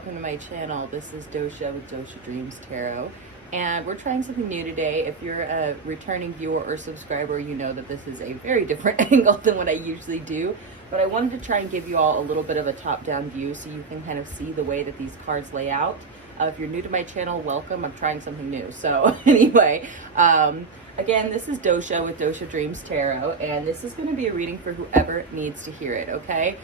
welcome to my channel. This is Dosha with DoshaDreamsTarot, and we're trying something new today. If you're a returning viewer or subscriber, you know that this is a very different angle than what I usually do, but I wanted to try and give you all a little bit of a top-down view so you can kind of see the way that these cards lay out. If you're new to my channel, welcome. I'm trying something new. So anyway, again, this is Dosha with DoshaDreamsTarot, and this is going to be a reading for whoever needs to hear it, okay?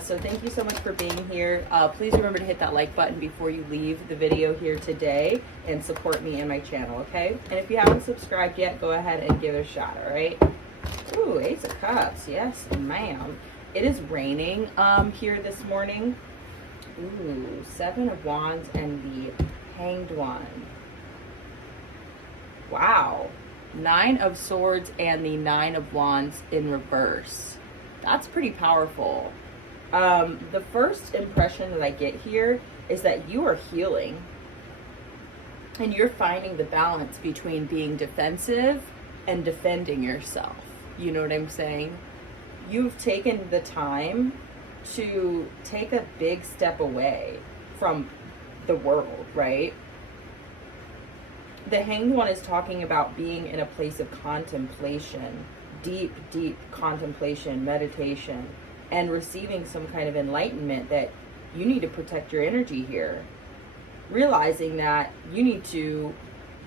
So thank you so much for being here. Please remember to hit that like button before you leave the video here today and support me and my channel, okay? And if you haven't subscribed yet, go ahead and give it a shot, all right? Ooh, Ace of Cups. Yes, ma'am. It is raining here this morning. Ooh, Seven of Wands and the Hanged One. Wow. Nine of Swords and the Nine of Wands in reverse. That's pretty powerful. The first impression that I get here is that you are healing. And you're finding the balance between being defensive and defending yourself. You know what I'm saying? You've taken the time to take a big step away from the world, right? The Hanged One is talking about being in a place of contemplation, deep, deep contemplation, meditation, and receiving some kind of enlightenment that you need to protect your energy here. Realizing that you need to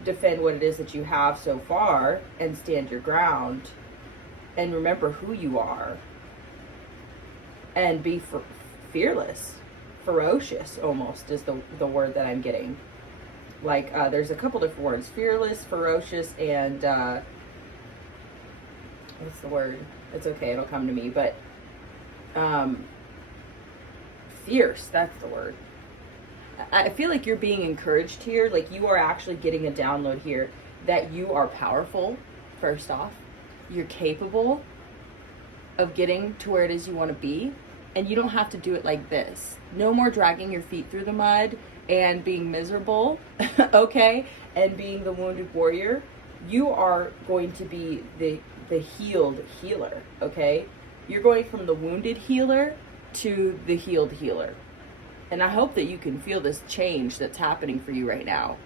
defend what it is that you have so far and stand your ground and remember who you are. And be fearless, ferocious almost is the word that I'm getting. Like there's a couple different words: fearless, ferocious, and what's the word? It's okay, it'll come to me. But fierce, that's the word. I feel like you're being encouraged here. Like you are actually getting a download here that you are powerful. First off, you're capable of getting to where it is you want to be, and you don't have to do it like this. No more dragging your feet through the mud and being miserable, okay, and being the wounded warrior. You are going to be the healed healer, okay? You're going from the wounded healer to the healed healer. And I hope that you can feel this change that's happening for you right now.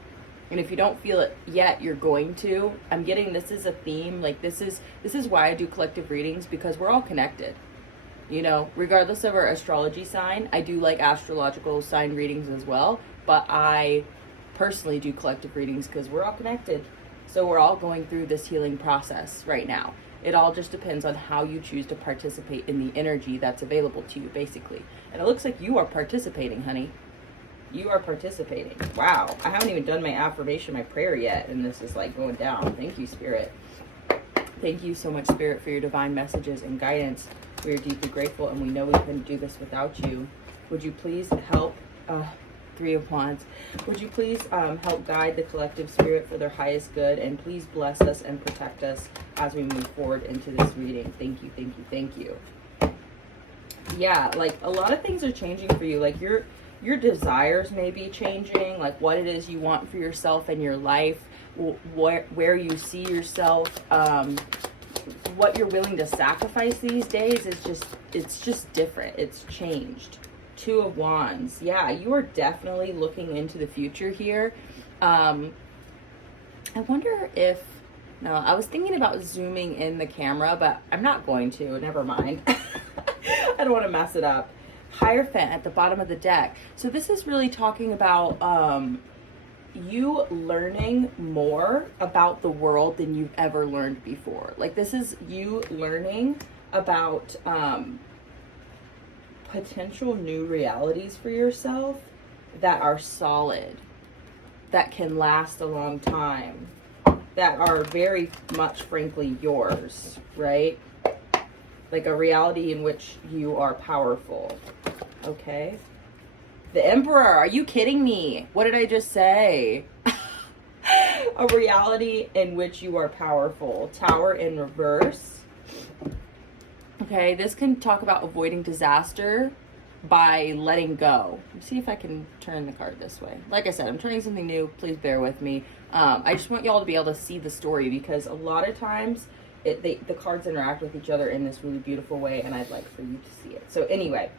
And if you don't feel it yet, you're going to. I'm getting this is a theme. Like this is why I do collective readings, because we're all connected. You know, regardless of our astrology sign, I do like astrological sign readings as well. But I personally do collective readings because we're all connected. So we're all going through this healing process right now. It all just depends on how you choose to participate in the energy that's available to you, basically. And it looks like you are participating, honey. You are participating. Wow. I haven't even done my affirmation, my prayer yet, and this is like going down. Thank you, Spirit. Thank you so much, Spirit, for your divine messages and guidance. We are deeply grateful, and we know we couldn't do this without you. Would you please help, Three of Wands, would you please help guide the collective spirit for their highest good, and please bless us and protect us as we move forward into this reading. Thank you, thank you, thank you. Yeah, like a lot of things are changing for you. Like your desires may be changing, like what it is you want for yourself and your life, where you see yourself, what you're willing to sacrifice these days is it's just different. It's changed. Two of Wands. Yeah, you are definitely looking into the future here. I wonder if, no, I was thinking about zooming in the camera, but I'm not going to. Never mind. I don't want to mess it up. Hierophant at the bottom of the deck. So this is really talking about you learning more about the world than you've ever learned before. Like this is you learning about potential new realities for yourself that are solid, that can last a long time, that are very much frankly yours, right? Like a reality in which you are powerful. Okay. The Emperor, are you kidding me? What did I just say? A reality in which you are powerful. Tower in reverse. Okay, this can talk about avoiding disaster by letting go. Let's see if I can turn the card this way. Like I said, I'm trying something new. Please bear with me. I just want y'all to be able to see the story, because a lot of times the cards interact with each other in this really beautiful way, and I'd like for you to see it. So anyway,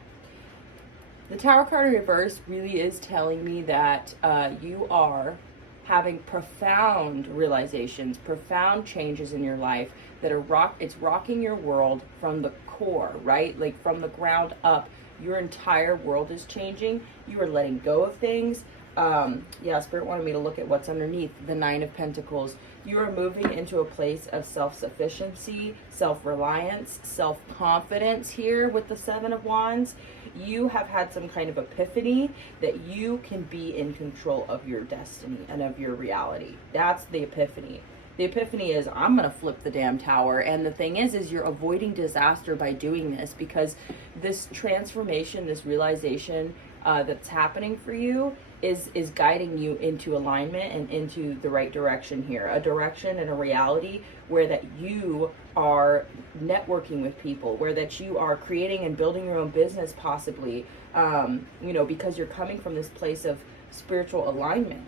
The Tower card in reverse really is telling me that you are having profound realizations, profound changes in your life that are it's rocking your world from the core, right? Like from the ground up. Your entire world is changing. You are letting go of things. Yeah, Spirit wanted me to look at what's underneath the Nine of Pentacles. You are moving into a place of self-sufficiency, self-reliance, self-confidence here with the Seven of Wands. You have had some kind of epiphany that you can be in control of your destiny and of your reality. That's the epiphany. The epiphany is, I'm going to flip the damn tower. And the thing is you're avoiding disaster by doing this, because this transformation, this realization that's happening for you is guiding you into alignment and into the right direction here. A direction and a reality where that you are networking with people, where that you are creating and building your own business possibly, you know, because you're coming from this place of spiritual alignment.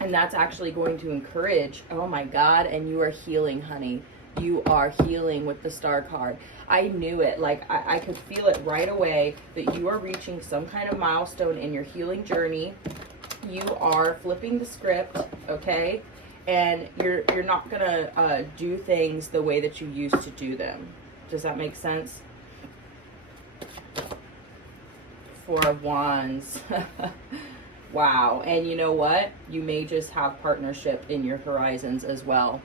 And that's actually going to encourage, oh my God, and you are healing, honey. You are healing with the Star card. I knew it. Like, I could feel it right away that you are reaching some kind of milestone in your healing journey. You are flipping the script, okay? And you're not going to do things the way that you used to do them. Does that make sense? Four of Wands. Wow. And you know what? You may just have partnership in your horizons as well.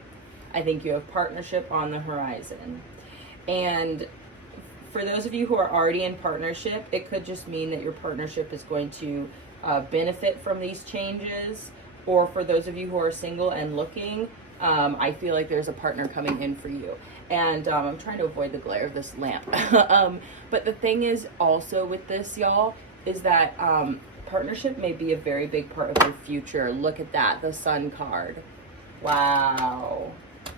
I think you have partnership on the horizon. And for those of you who are already in partnership, it could just mean that your partnership is going to benefit from these changes. Or for those of you who are single and looking, I feel like there's a partner coming in for you. And I'm trying to avoid the glare of this lamp. But the thing is also with this, y'all, is that partnership may be a very big part of your future. Look at that, the Sun card. Wow.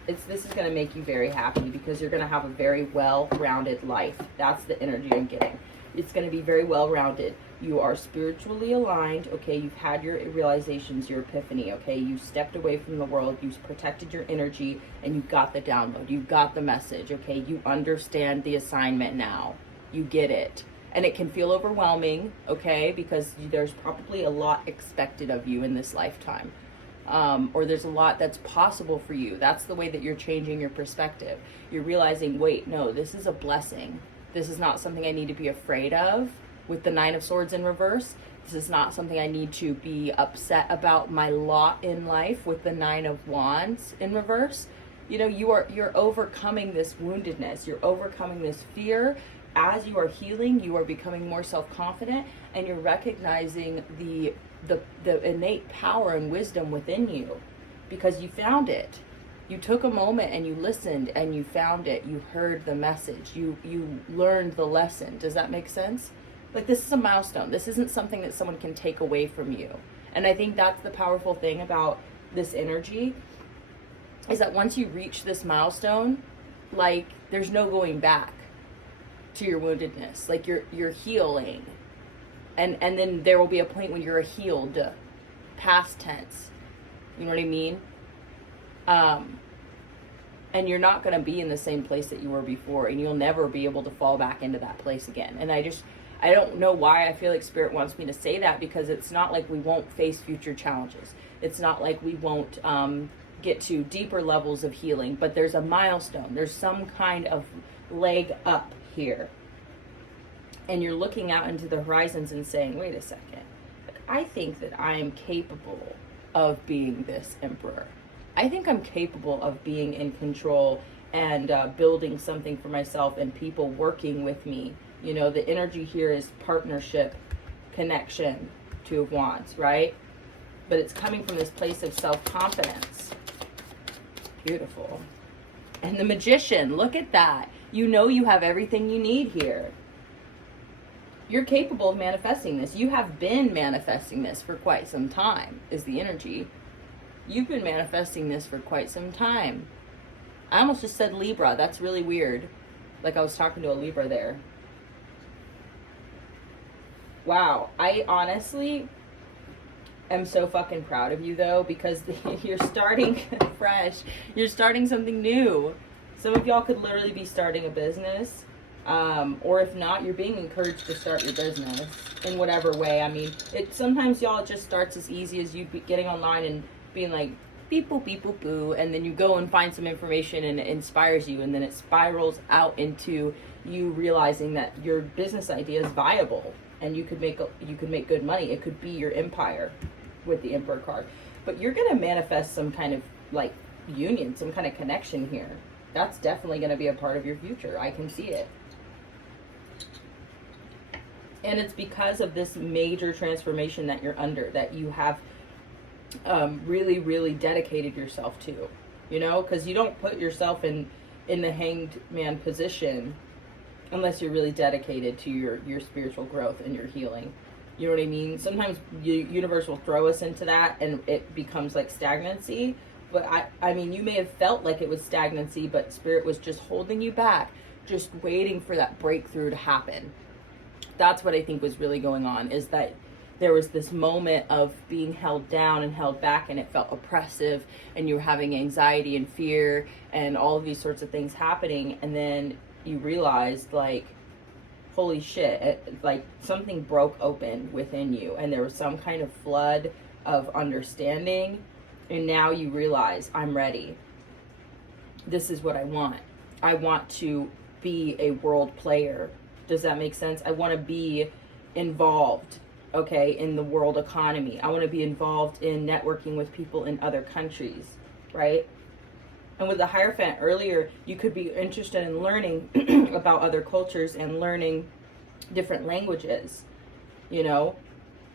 This is going to make you very happy, because you're going to have a very well-rounded life. That's the energy I'm getting. It's going to be very well-rounded. You are spiritually aligned, okay? You've had your realizations, your epiphany, okay? You stepped away from the world. You've protected your energy, and you got the download. You got the message, okay? You understand the assignment now. You get it. And it can feel overwhelming, okay? Because there's probably a lot expected of you in this lifetime. Or there's a lot that's possible for you. That's the way that you're changing your perspective. You're realizing, wait, no, this is a blessing. This is not something I need to be afraid of with the Nine of Swords in reverse. This is not something I need to be upset about my lot in life with the Nine of Wands in reverse. You know, you're overcoming this woundedness. You're overcoming this fear. As you are healing, you are becoming more self-confident, and you're recognizing the innate power and wisdom within you, because you found it. You took a moment and you listened and you found it. You heard the message. You learned the lesson. Does that make sense? Like, this is a milestone. This isn't something that someone can take away from you. And I think that's the powerful thing about this energy, is that once you reach this milestone, like, there's no going back to your woundedness. Like, you're healing. And then there will be a point when you're healed, past tense. You know what I mean? And you're not going to be in the same place that you were before, and you'll never be able to fall back into that place again. And I don't know why I feel like Spirit wants me to say that, because it's not like we won't face future challenges. It's not like we won't get to deeper levels of healing, but there's a milestone. There's some kind of leg up here. And you're looking out into the horizons and saying, wait a second, I think that I am capable of being this emperor. I think I'm capable of being in control and building something for myself, and people working with me. You know, the energy here is partnership, connection, Two of Wands, right? But it's coming from this place of self-confidence. Beautiful. And the Magician, look at that. You know you have everything you need here. You're capable of manifesting this. You have been manifesting this for quite some time, is the energy. You've been manifesting this for quite some time. I almost just said Libra. That's really weird. Like I was talking to a Libra there. Wow. I honestly am so fucking proud of you, though, because you're starting fresh. You're starting something new. Some of y'all could literally be starting a business. Or if not, you're being encouraged to start your business in whatever way. I mean, sometimes, y'all, it just starts as easy as you getting online and being like, beep, boop, beep, boop, boo, and then you go and find some information and it inspires you, and then it spirals out into you realizing that your business idea is viable and you could make good money. It could be your empire with the Emperor card. But you're going to manifest some kind of like union, some kind of connection here. That's definitely going to be a part of your future. I can see it. And it's because of this major transformation that you're under, that you have really, really dedicated yourself to, you know, because you don't put yourself in the hanged man position unless you're really dedicated to your spiritual growth and your healing. You know what I mean? Sometimes the universe will throw us into that and it becomes like stagnancy. But I mean, you may have felt like it was stagnancy, but Spirit was just holding you back, just waiting for that breakthrough to happen. That's what I think was really going on, is that there was this moment of being held down and held back, and it felt oppressive, and you were having anxiety and fear and all of these sorts of things happening. And then you realized, like, holy shit, like something broke open within you, and there was some kind of flood of understanding. And now you realize, I'm ready. This is what I want. I want to be a world player. Does that make sense? I want to be involved, okay, in the world economy. I want to be involved in networking with people in other countries, right? And with the Hierophant earlier, you could be interested in learning about other cultures and learning different languages, you know?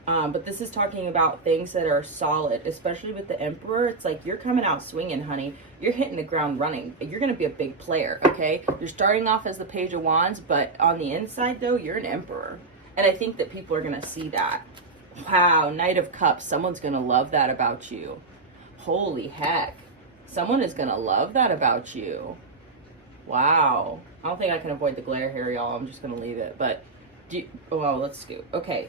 But this is talking about things that are solid, especially with the Emperor. It's like you're coming out swinging, honey. You're hitting the ground running. You're going to be a big player, okay? You're starting off as the Page of Wands, but on the inside, though, you're an Emperor. And I think that people are going to see that. Wow, Knight of Cups. Someone's going to love that about you. Holy heck. Someone is going to love that about you. Wow. I don't think I can avoid the glare here, y'all. I'm just going to leave it. But, well, let's scoot. Okay.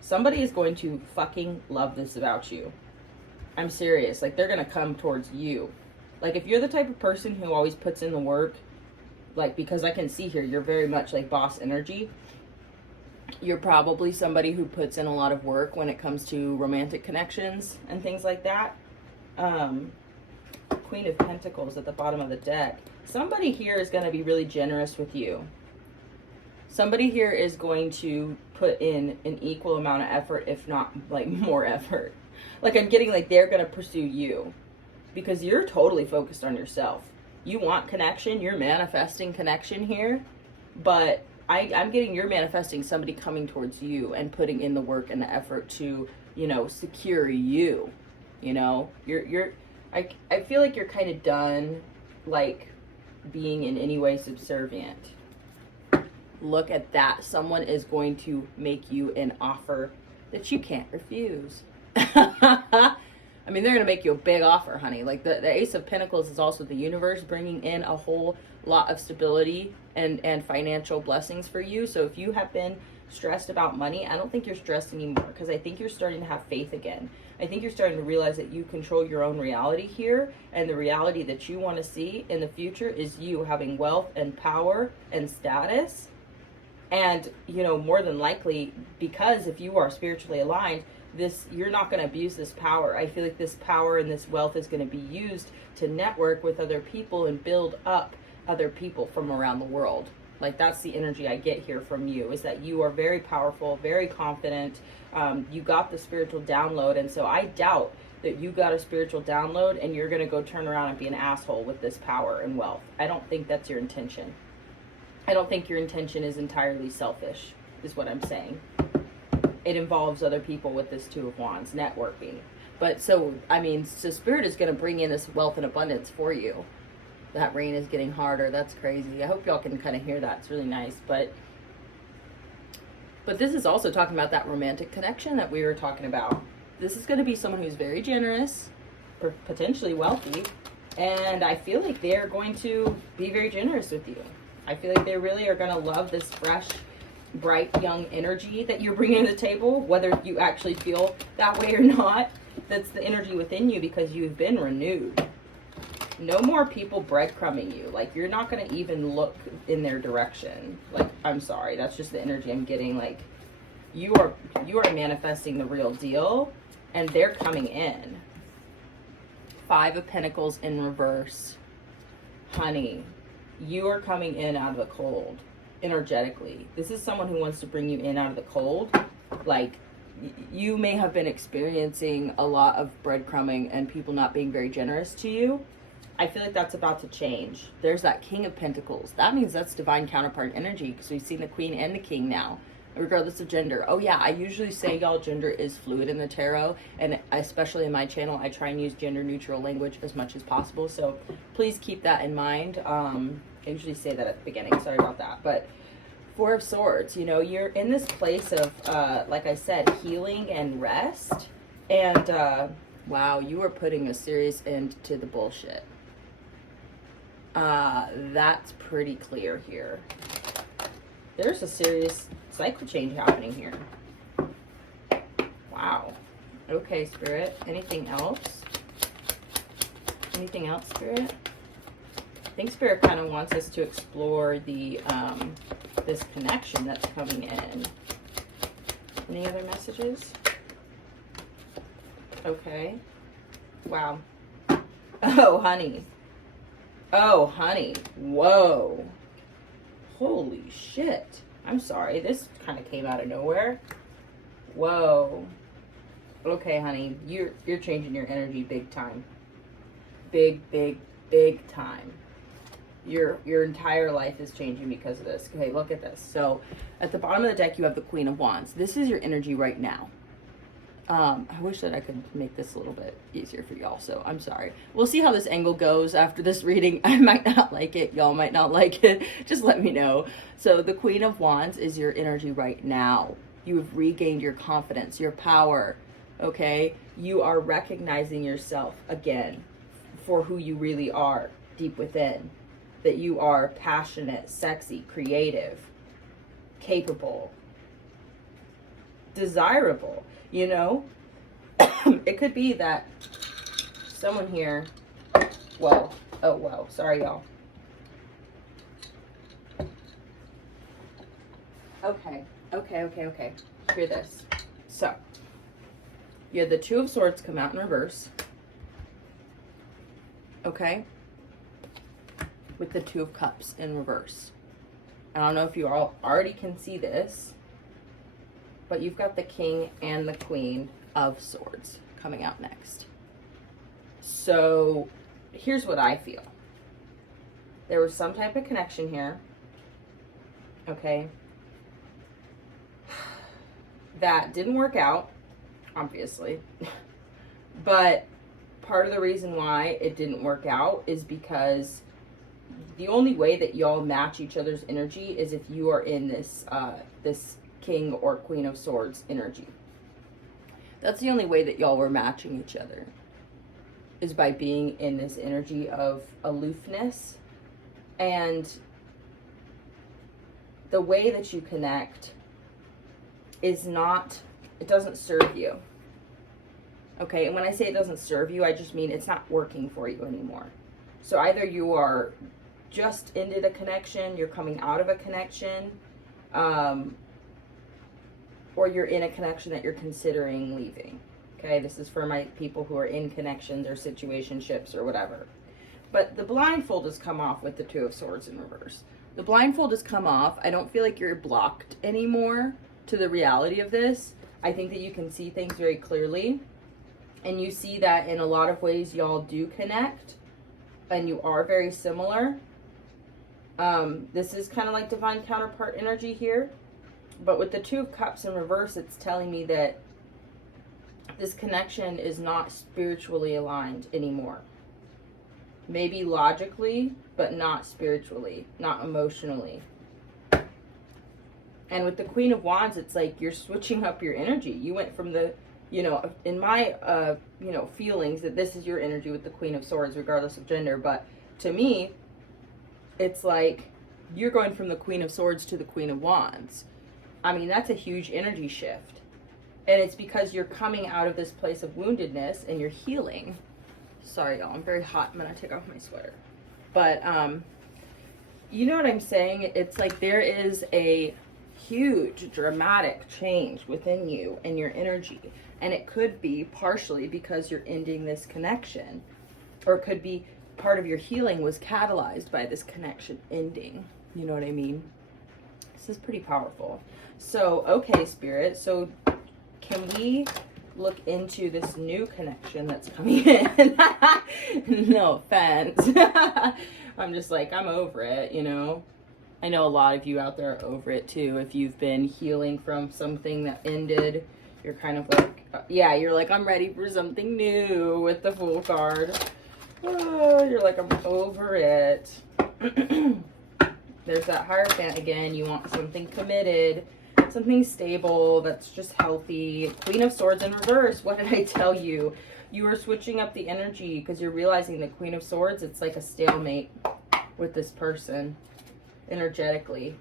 Somebody is going to fucking love this about you. I'm serious. Like, they're going to come towards you. Like, if you're the type of person who always puts in the work, like, because I can see here, you're very much like boss energy. You're probably somebody who puts in a lot of work when it comes to romantic connections and things like that. Queen of Pentacles at the bottom of the deck. Somebody here is going to be really generous with you. Somebody here is going to put in an equal amount of effort, if not like more effort. Like, I'm getting like they're going to pursue you because you're totally focused on yourself. You want connection. You're manifesting connection here. But I'm getting you're manifesting somebody coming towards you and putting in the work and the effort to, you know, secure you. You know, I feel like you're kind of done like being in any way subservient. Look at that. Someone is going to make you an offer that you can't refuse. I mean, they're going to make you a big offer, honey. Like the Ace of Pentacles is also the universe bringing in a whole lot of stability and financial blessings for you. So if you have been stressed about money, I don't think you're stressed anymore, because I think you're starting to have faith again. I think you're starting to realize that you control your own reality here, and the reality that you want to see in the future is you having wealth and power and status. And, you know, more than likely, because if you are spiritually aligned, you're not going to abuse this power. I feel like this power and this wealth is going to be used to network with other people and build up other people from around the world. Like, that's the energy I get here from you, is that you are very powerful, very confident. You got the spiritual download. And so I doubt that you got a spiritual download and you're going to go turn around and be an asshole with this power and wealth. I don't think that's your intention. I don't think your intention is entirely selfish, is what I'm saying. It involves other people with this Two of Wands, networking. But so, I mean, so Spirit is going to bring in this wealth and abundance for you. That rain is getting harder. That's crazy. I hope y'all can kind of hear that. It's really nice. But this is also talking about that romantic connection that we were talking about. This is going to be someone who's very generous, potentially wealthy. And I feel like they're going to be very generous with you. I feel like they really are going to love this fresh, bright, young energy that you're bringing to the table, whether you actually feel that way or not. That's the energy within you, because you've been renewed. No more people breadcrumbing you. Like, you're not going to even look in their direction. Like, I'm sorry. That's just the energy I'm getting. Like, you are manifesting the real deal, and they're coming in. 5 of Pentacles in reverse. Honey, you are coming in out of the cold, energetically. This is someone who wants to bring you in out of the cold. Like, you may have been experiencing a lot of breadcrumbing and people not being very generous to you. I feel like that's about to change. There's that King of Pentacles. That means that's divine counterpart energy, because we've seen the Queen and the King now, regardless of gender. Oh yeah, I usually say, y'all, gender is fluid in the tarot, and especially in my channel, I try and use gender neutral language as much as possible, so please keep that in mind. I usually say that at the beginning, sorry about that. But 4 of Swords, you know, you're in this place of, like I said, healing and rest, and wow, you are putting a serious end to the bullshit. That's pretty clear here. There's a serious cycle change happening here. Wow. Okay, Spirit. Anything else? Anything else, Spirit? I think Spirit kind of wants us to explore the this connection that's coming in. Any other messages? Okay. Wow. Oh, honey. Oh, honey. Whoa. Holy shit. I'm sorry. This kind of came out of nowhere. Whoa. Okay, honey. You're changing your energy big time. Big time. Your entire life is changing because of this. Okay, look at this. So, at the bottom of the deck, you have the Queen of Wands. This is your energy right now. I wish that I could make this a little bit easier for y'all, so I'm sorry. We'll see how this angle goes after this reading. I might not like it. Y'all might not like it. Just let me know. So the Queen of Wands is your energy right now. You have regained your confidence, your power, okay? You are recognizing yourself again for who you really are deep within. That you are passionate, sexy, creative, capable, desirable. You know, it could be that someone here, whoa, oh, whoa, sorry, y'all. Okay. Hear this. So, you had the 2 of Swords come out in reverse. Okay? With the 2 of Cups in reverse. I don't know if you all already can see this, but you've got the King and the Queen of Swords coming out next. So here's what I feel. There was some type of connection here, okay, that didn't work out, obviously. But part of the reason why it didn't work out is because the only way that y'all match each other's energy is if you are in this this King or Queen of Swords energy. That's the only way that y'all were matching each other, is by being in this energy of aloofness. And the way that you connect is not, it doesn't serve you. Okay, and when I say it doesn't serve you, I just mean it's not working for you anymore. So either you are just ended a connection, you're coming out of a connection, or you're in a connection that you're considering leaving. Okay, this is for my people who are in connections or situationships or whatever. But the blindfold has come off with the 2 of Swords in reverse. The blindfold has come off. I don't feel like you're blocked anymore to the reality of this. I think that you can see things very clearly. And you see that in a lot of ways y'all do connect. And you are very similar. This is kind of like divine counterpart energy here. But with the 2 of Cups in reverse, it's telling me that this connection is not spiritually aligned anymore. Maybe logically, but not spiritually, not emotionally. And with the Queen of Wands, it's like you're switching up your energy. You went from the, you know, in my, you know, feelings that this is your energy with the Queen of Swords, regardless of gender. But to me, it's like you're going from the Queen of Swords to the Queen of Wands. I mean, that's a huge energy shift. And it's because you're coming out of this place of woundedness and you're healing. Sorry, y'all. I'm very hot. I'm gonna take off my sweater. But you know what I'm saying? It's like there is a huge dramatic change within you and your energy, and it could be partially because you're ending this connection, or it could be part of your healing was catalyzed by this connection ending. You know what I mean? This is pretty powerful. So okay, Spirit, so can we look into this new connection that's coming in? No offense. I'm just like, I'm over it, you know? I know a lot of you out there are over it too. If you've been healing from something that ended, you're kind of like, yeah, you're like, I'm ready for something new with the Fool card. Oh, you're like, I'm over it. There's that Hierophant again. You want something committed, something stable, that's just healthy. Queen of Swords in reverse. What did I tell you? You are switching up the energy because you're realizing the Queen of Swords, it's like a stalemate with this person energetically.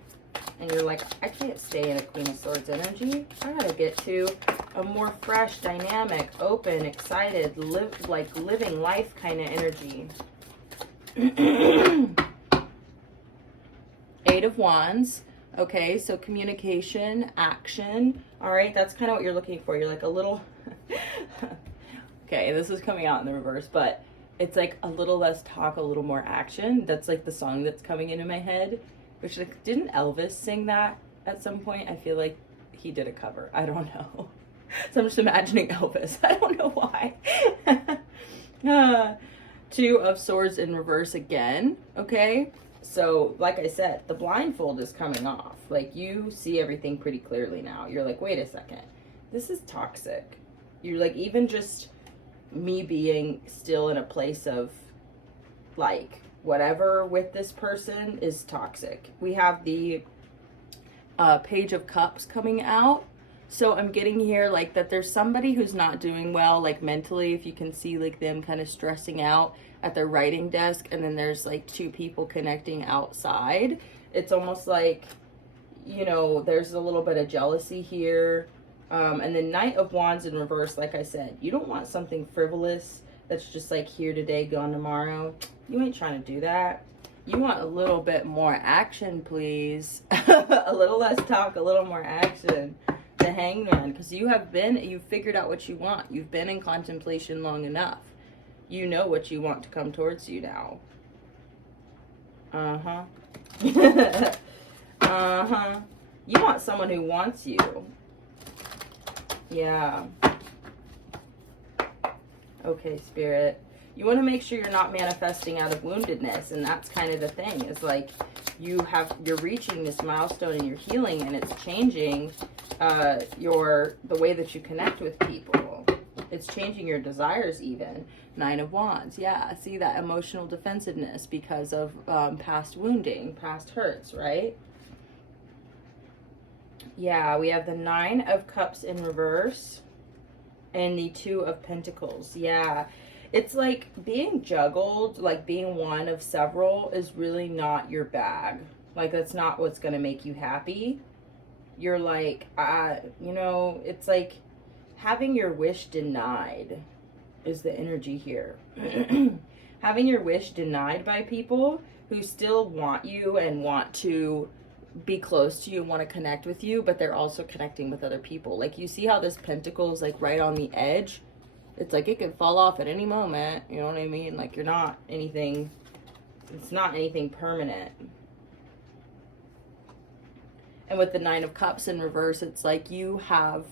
And you're like, I can't stay in a Queen of Swords energy. I gotta get to a more fresh, dynamic, open, excited, living life kind of energy. Eight of Wands. Okay, so communication, action. All right, that's kind of what you're looking for. You're like a little... Okay, this is coming out in the reverse, but it's like a little less talk, a little more action. That's like the song that's coming into my head, which, like, didn't Elvis sing that at some point? I feel like he did a cover. I don't know. So I'm just imagining Elvis. I don't know why. Two of Swords in reverse again. Okay. So, like I said, the blindfold is coming off. Like, you see everything pretty clearly now. You're like, wait a second. This is toxic. You're like, even just me being still in a place of, like, whatever with this person is toxic. We have the Page of Cups coming out. So I'm getting here, like, that there's somebody who's not doing well, like, mentally. If you can see, like, them kind of stressing out at their writing desk, and then there's, like, two people connecting outside. It's almost like, you know, there's a little bit of jealousy here. And then Knight of Wands in reverse, like I said, you don't want something frivolous that's just, like, here today, gone tomorrow. You ain't trying to do that. You want a little bit more action, please. A little less talk, a little more action. The Hangman, because you've figured out what you want. You've been in contemplation long enough. You know what you want to come towards you now. Uh-huh. Uh-huh. You want someone who wants you. Yeah. Okay, Spirit. You want to make sure you're not manifesting out of woundedness, and that's kind of the thing. It's like you're reaching this milestone in your healing, and it's changing the way that you connect with people. It's changing your desires even. Nine of Wands. Yeah, see that emotional defensiveness because of past wounding, past hurts, right? Yeah, we have the Nine of Cups in reverse and the Two of Pentacles. Yeah, it's like being juggled, like being one of several is really not your bag. Like, that's not what's going to make you happy. You're like, you know, it's like having your wish denied is the energy here. Having your wish denied by people who still want you and want to be close to you and want to connect with you, but they're also connecting with other people. Like, you see how this pentacle is like right on the edge? It's like it could fall off at any moment. You know what I mean? Like, you're not anything, it's not anything permanent. And with the Nine of Cups in reverse, it's like you have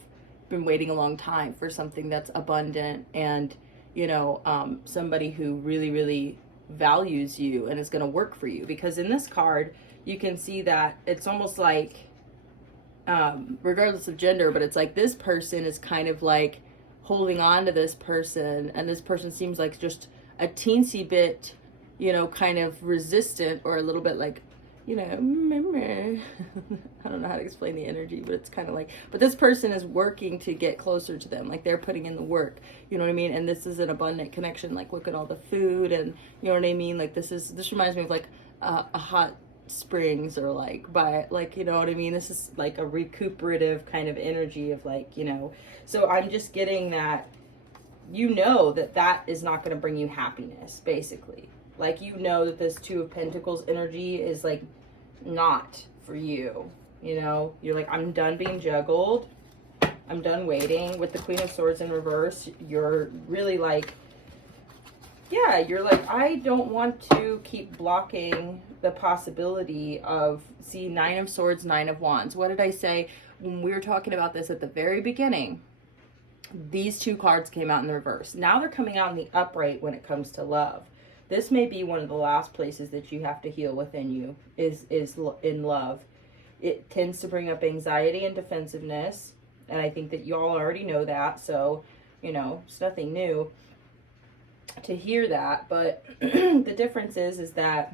been waiting a long time for something that's abundant and, you know, somebody who really, really values you and is going to work for you. Because in this card, you can see that it's almost like, regardless of gender, but it's like this person is kind of like holding on to this person, and this person seems like just a teensy bit, you know, kind of resistant, or a little bit like, you know, I don't know how to explain the energy, but it's kind of like, but this person is working to get closer to them. Like, they're putting in the work, you know what I mean? And this is an abundant connection. Like, look at all the food, and you know what I mean? Like, this reminds me of like a hot springs, or like by, like, you know what I mean? This is like a recuperative kind of energy of, like, you know, so I'm just getting that you know that that is not going to bring you happiness, basically. Like, you know that this Two of Pentacles energy is like not for you. You know, you're like, I'm done being juggled. I'm done waiting. With the Queen of Swords in reverse, you're really like, yeah, you're like, I don't want to keep blocking the possibility of, see, Nine of Swords, Nine of Wands. What did I say when we were talking about this at the very beginning? These two cards came out in the reverse. Now they're coming out in the upright when it comes to love. This may be one of the last places that you have to heal within you, is in love. It tends to bring up anxiety and defensiveness, and I think that you all already know that, so, you know, it's nothing new to hear that. But the difference is that,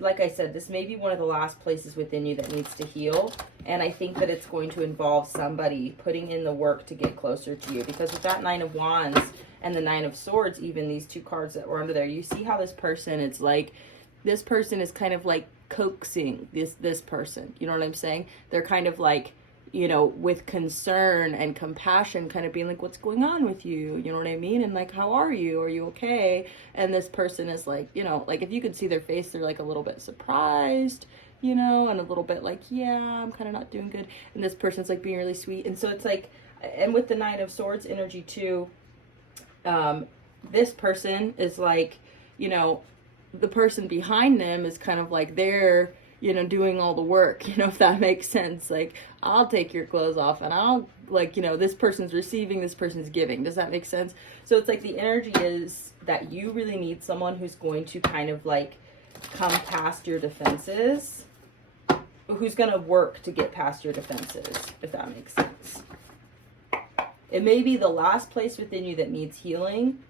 like I said, this may be one of the last places within you that needs to heal. And I think that it's going to involve somebody putting in the work to get closer to you. Because with that Nine of Wands and the Nine of Swords, even these two cards that were under there, you see how this person, it's like, this person is kind of like coaxing this person. You know what I'm saying? They're kind of like, you know, with concern and compassion, kind of being like, what's going on with you? You know what I mean? And like, how are you? Are you okay? And this person is like, you know, like, if you could see their face, they're like a little bit surprised, you know, and a little bit like, yeah, I'm kind of not doing good. And this person's like being really sweet. And so it's like, and with the Nine of Swords energy too, this person is like, you know, the person behind them is kind of like they're, you know, doing all the work, you know, if that makes sense. Like, I'll take your clothes off, and I'll, like, you know, this person's receiving, this person's giving. Does that make sense? So it's like the energy is that you really need someone who's going to kind of like come past your defenses, who's going to work to get past your defenses, if that makes sense. It may be the last place within you that needs healing.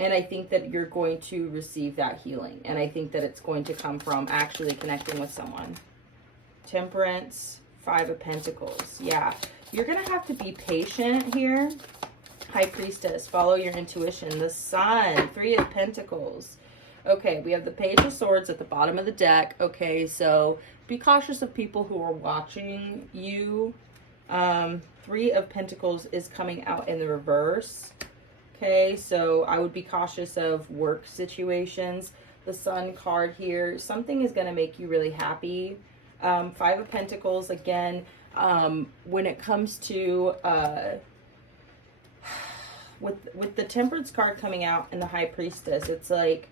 And I think that you're going to receive that healing. And I think that it's going to come from actually connecting with someone. Temperance, Five of Pentacles. Yeah. You're going to have to be patient here. High Priestess, follow your intuition. The Sun, Three of Pentacles. Okay, we have the Page of Swords at the bottom of the deck. Okay, so be cautious of people who are watching you. Three of Pentacles is coming out in the reverse. Okay, so I would be cautious of work situations. The Sun card here, something is going to make you really happy. Five of Pentacles, again, when it comes to, with the Temperance card coming out and the High Priestess, it's like,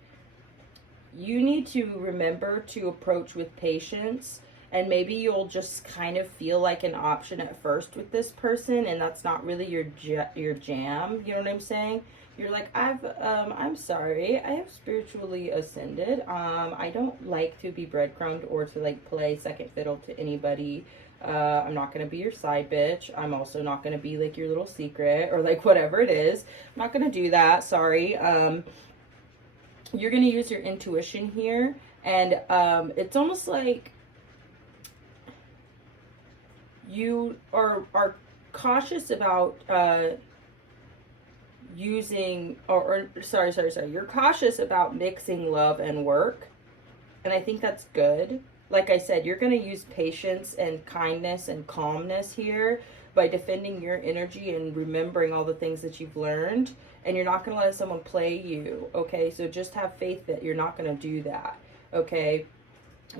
you need to remember to approach with patience. And maybe you'll just kind of feel like an option at first with this person, and that's not really your jam. You know what I'm saying? You're like, I'm sorry, I have spiritually ascended. I don't like to be breadcrumbed or to like play second fiddle to anybody. I'm not gonna be your side bitch. I'm also not gonna be like your little secret or like whatever it is. I'm not gonna do that. Sorry. You're gonna use your intuition here, and it's almost like you are cautious about using, sorry, you're cautious about mixing love and work, and I think that's good. Like I said, you're going to use patience and kindness and calmness here by defending your energy and remembering all the things that you've learned, and you're not going to let someone play you, okay? So just have faith that you're not going to do that, okay?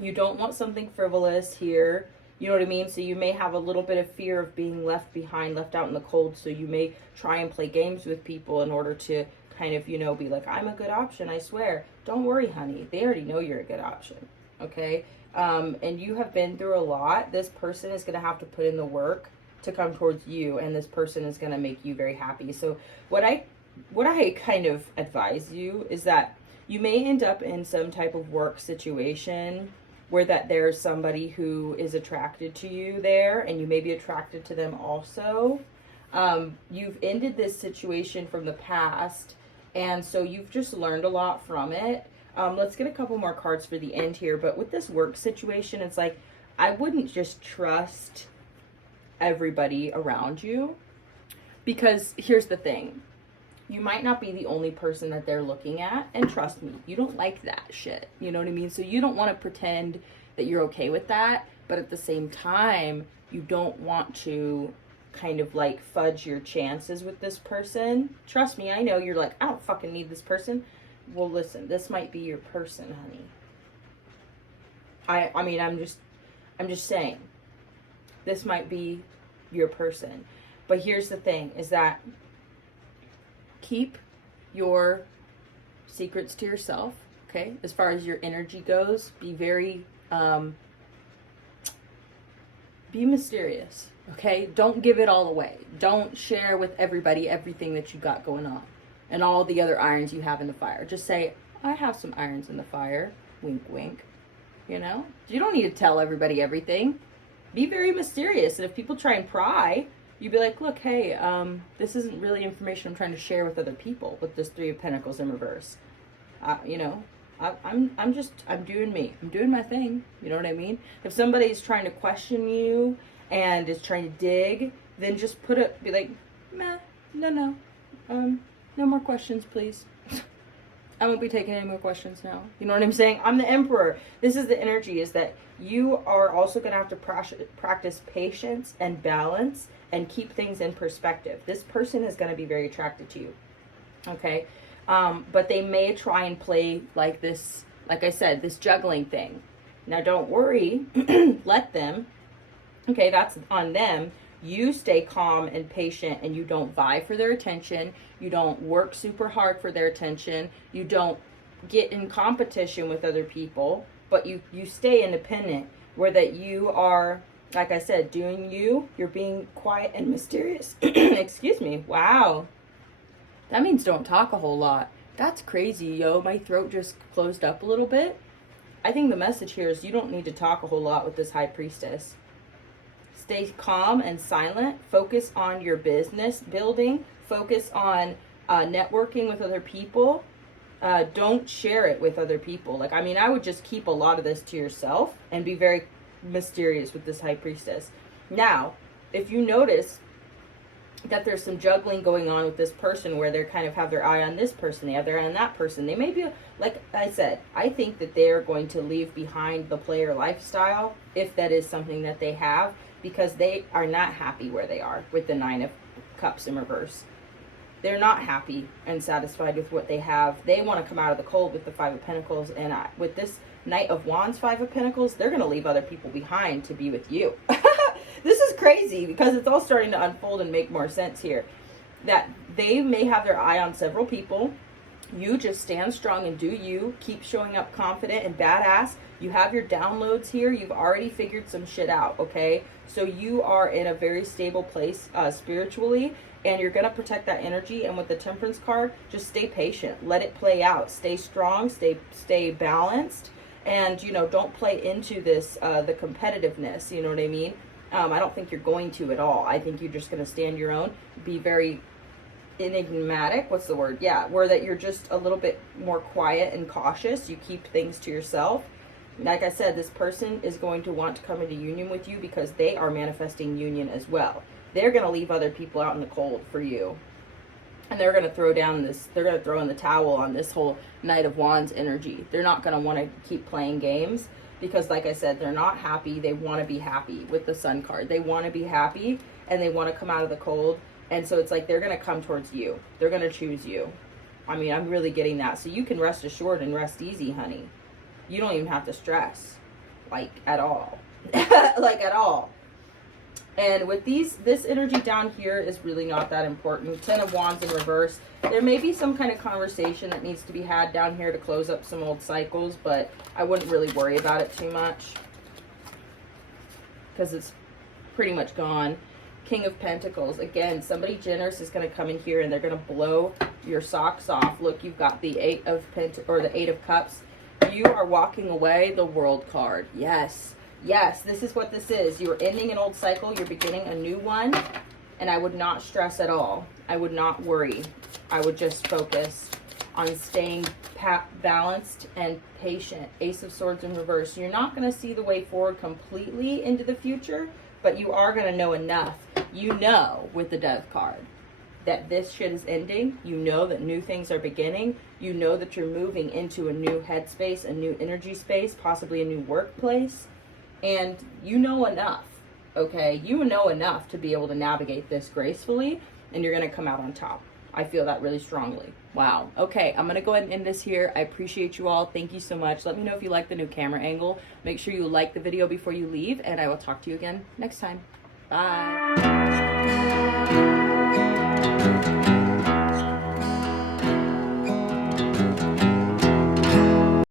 You don't want something frivolous here. You know what I mean? So you may have a little bit of fear of being left behind, left out in the cold. So you may try and play games with people in order to kind of, you know, be like, I'm a good option, I swear. Don't worry, honey. They already know you're a good option. Okay? And you have been through a lot. This person is going to have to put in the work to come towards you. And this person is going to make you very happy. So what I kind of advise you is that you may end up in some type of work situation where that there's somebody who is attracted to you there, and you may be attracted to them also. You've ended this situation from the past, and so you've just learned a lot from it. Let's get a couple more cards for the end here, but with this work situation, it's like, I wouldn't just trust everybody around you, because here's the thing. You might not be the only person that they're looking at, and trust me, you don't like that shit. You know what I mean? So you don't want to pretend that you're okay with that, but at the same time, you don't want to kind of like fudge your chances with this person. Trust me, I know you're like, I don't fucking need this person. Well, listen, this might be your person, honey. I mean, I'm just saying, this might be your person. But here's the thing, is that keep your secrets to yourself, okay? As far as your energy goes, be very, be mysterious, okay? Don't give it all away. Don't share with everybody everything that you got going on and all the other irons you have in the fire. Just say, I have some irons in the fire, wink, wink. You know, you don't need to tell everybody everything. Be very mysterious. And if people try and pry, you'd be like, look, hey, this isn't really information I'm trying to share with other people with this Three of Pentacles in reverse. You know, I'm doing me. I'm doing my thing. You know what I mean? If somebody's trying to question you and is trying to dig, then just be like, meh, no, no more questions, please. I won't be taking any more questions now. You know what I'm saying? I'm the Emperor. This is the energy, is that you are also going to have to practice patience and balance and keep things in perspective. This person is going to be very attracted to you. Okay? But they may try and play like this, like I said, this juggling thing. Now don't worry. Let them. Okay, that's on them. You stay calm and patient, and you don't vie for their attention. You don't work super hard for their attention. You don't get in competition with other people, but you stay independent, where that you are, like I said, doing you. You're being quiet and mysterious. Excuse me. Wow. That means don't talk a whole lot. That's crazy, yo. My throat just closed up a little bit. I think the message here is you don't need to talk a whole lot with this High Priestess. Stay calm and silent. Focus on your business building. Focus on networking with other people. Don't share it with other people. Like, I mean, I would just keep a lot of this to yourself and be very mysterious with this High Priestess. Now, if you notice that there's some juggling going on with this person, where they kind of have their eye on this person, they have their eye on that person, they may be, like I said, I think that they're going to leave behind the player lifestyle, if that is something that they have, because they are not happy where they are with the Nine of Cups in reverse. They're not happy and satisfied with what they have. They want to come out of the cold with the Five of Pentacles, and with this Knight of Wands, Five of Pentacles, they're going to leave other people behind to be with you. This is crazy, because it's all starting to unfold and make more sense here. That they may have their eye on several people. You just stand strong and do you. Keep showing up confident and badass. You have your downloads here. You've already figured some shit out, okay? So you are in a very stable place spiritually, and you're going to protect that energy. And with the Temperance card, just stay patient. Let it play out. Stay strong. Stay balanced. And, you know, don't play into this, the competitiveness, you know what I mean? I don't think you're going to at all. I think you're just going to stand your own. Be very enigmatic. What's the word? Yeah, where that you're just a little bit more quiet and cautious. You keep things to yourself. Like I said, this person is going to want to come into union with you, because they are manifesting union as well. They're going to leave other people out in the cold for you. And they're going to throw in the towel on this whole Knight of Wands energy. They're not going to want to keep playing games, because like I said, they're not happy. They want to be happy with the Sun card. They want to be happy, and they want to come out of the cold. And so it's like they're going to come towards you. They're going to choose you. I mean, I'm really getting that. So you can rest assured and rest easy, honey. You don't even have to stress, like, at all. Like, at all. And with this energy down here is really not that important. Ten of Wands in reverse. There may be some kind of conversation that needs to be had down here to close up some old cycles, but I wouldn't really worry about it too much, because it's pretty much gone. King of Pentacles. Again, somebody generous is going to come in here, and they're going to blow your socks off. Look, you've got the Eight of Cups. You are walking away. The World card. Yes. Yes, this is what this is. You're ending an old cycle. You're beginning a new one. And I would not stress at all. I would not worry. I would just focus on staying balanced and patient. Ace of Swords in reverse. You're not going to see the way forward completely into the future, but you are going to know enough. You know, with the Death card, that this shit is ending. You know that new things are beginning. You know that you're moving into a new headspace, a new energy space, possibly a new workplace. And you know enough. okay? You know enough to be able to navigate this gracefully, and you're going to come out on top. I feel that really strongly. Wow. Okay, I'm going to go ahead and end this here. I appreciate you all. Thank you so much. Let me know if you like the new camera angle. Make sure you like the video before you leave, and I will talk to you again next time. Bye.